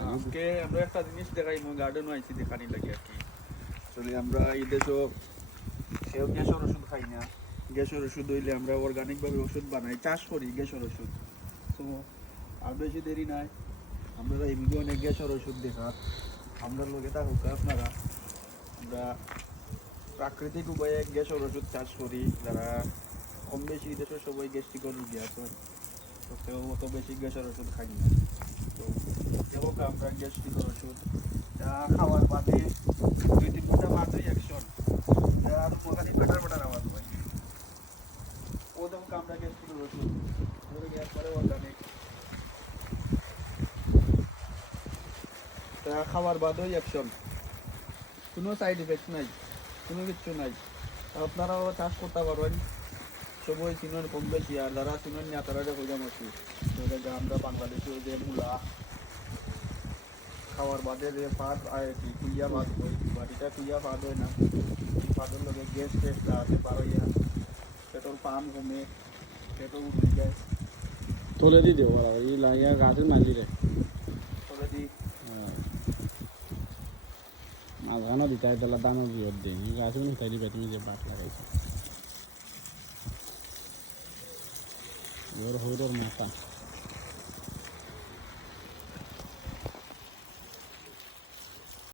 আজকে আমরা একটা জিনিস দেখাই গার্ডেন আইছি দেখানি লাগে আর কি। আসলে আমরা এই দেশও সেও গ্যাসের ওষুধ খাই না। গ্যাসের ওষুধ হইলে আমরা অর্গানিকভাবে ওষুধ বানাই, চাষ করি গ্যাসের ওষুধ। তো আর বেশি দেরি নাই, আমরা এই ভিডিও অনেক গ্যাসের ওষুধ দেখার আমরা লোকে থাকুক আপনারা। আমরা প্রাকৃতিক উপায়ে গ্যাসের ওষুধ চাষ করি, যারা কম বেশি দেশের সবাই গ্যাস্ট্রিকের রুগী আছে, তো কেউ অত বেশি গ্যাসের ওষুধ খাই না। তো হোক আমরা গ্যাস্ট্রিকের ওষুধ খাওয়ার বাদে 2-3 ঘন্টা বাদেই অ্যাকশন আর ওখানে বেটার বেটার আওয়াজ হয়, ও তখন আমরা গ্যাস্ট্রিকের ওষুধ ধরে গ্যাস করে অর্গানিক খাওয়ার বাদেই অ্যাকশন, কোনো সাইড ইফেক্ট নাই, কোনো কিচ্ছু নাই। আপনারাও চাষ করতে পারবেন, সবাই চিনেন কম বেশি। আর যারা চিনেন না তারা খোঁজা মাছি আমরা বাংলাদেশে যে মূলা খাওয়ার বাদে যে ভাত আর কি কুইয়া ভাত হয়, বাড়িটা কুইয়া ভাত হয় না, ভাতের লগে গ্যাস টেস্ট আছে পারইয়া, পেট্রোল পাম্প কমে, পেট্রোল উঠে যায় তোলে দি দেবো এই লাগিয়া গাছের মাঝি রে তবে দি মাঝখানে দিতে হয় তাহলে দানা দিয়ে দিন গাছ উঠাই দিবে তুমি যে বাট লাগাইছো ওর হইর মাথা